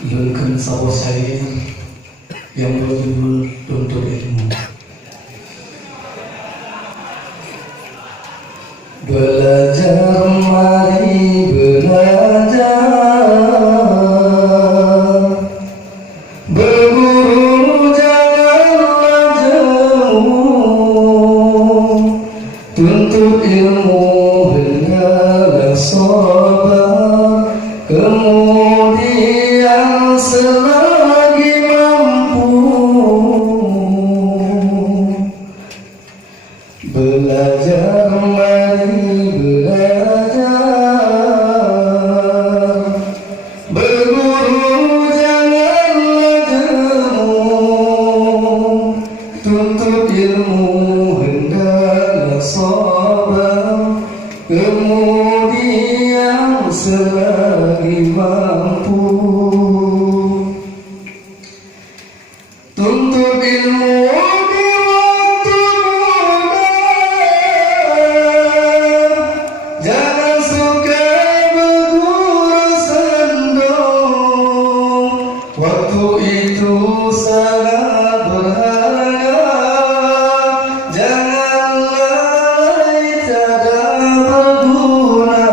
Ilukan sawah saya yang berjudul Tuntut Ilmu. Belajar, mari belajar, berguru janganlah jauh, tuntut ilmu hendaklah sabar, kemudian selagi mampu. Belajar, mari belajar, berguru janganlah jemu, tuntut ilmu hendaklah sabar, kemudian selagi mampu. Tuntut ilmu di waktu muda, jangan suka berguru sendong. Waktu itu sangat berharga, janganlah tiada berguna.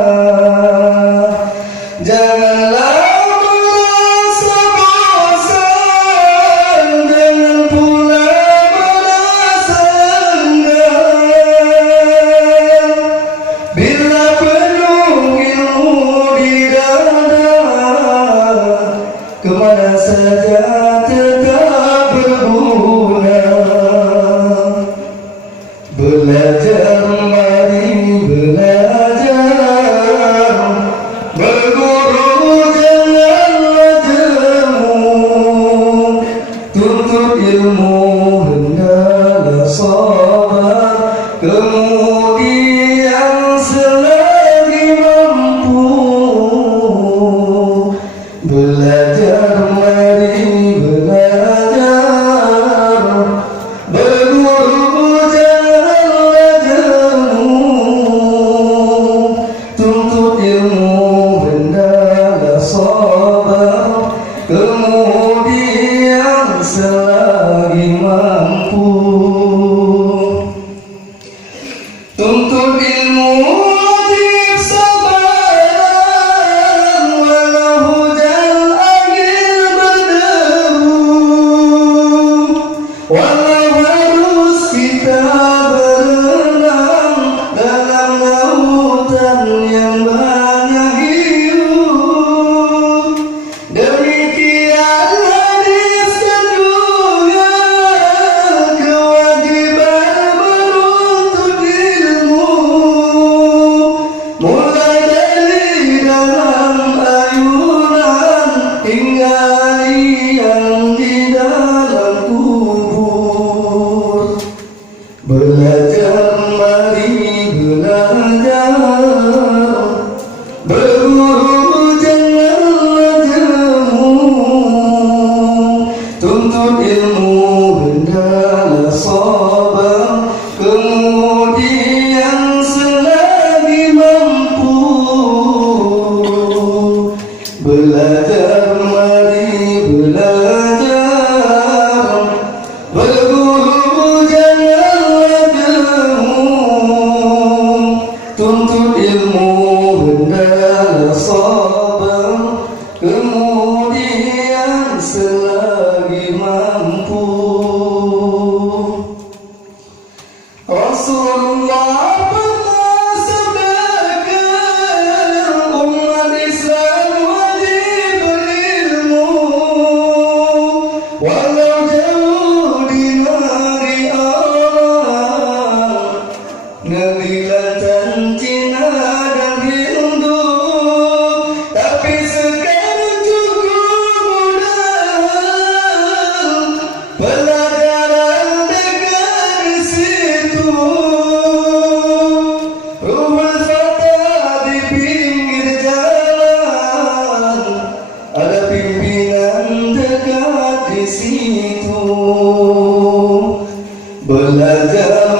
Janganlah merasa bosan, jangan pula merasa enggan. Bila penuh ilmu di dada, kemana saja tetap berguna. Belajar, mari belajar, berguru janganlah jemu, tuntut ilmu hendaklah sabar, kemudian selagi mampu. Belajar, mari belajar, berguru janganlah jemu, tuntut ilmu hendaklah sabar, kemudian selagi mampu. Tuntut ilmu wajib sabar, walau hujan angin berdebu, walau harus kita berenang dalam lautan yang banyak hiu. Demikian hadis dan juga kewajiban menuntut ilmu, mulai dari dalam ayunan hingga yang di dalam kubur. Belajar, mari belajar, berguru janganlah jemu, tuntut ilmu hendaklah sabar, kemudian selagi mampu. Belajar, mari belajar, berguru janganlah jemu, tuntut ilmu hendaklah sabar, kemudian selagi mampu. Rasulullah pernah sabdakan, umat Islam wajib berilmu, walau jauh di negeri Allah, negeri Kelantan, Cina dan Hindu. Tapi sekarang cukup mudah, pelajaran dekat di situ. Rumah Fatah di pinggir jalan, ada pimpinan dekat di situ. Belajar,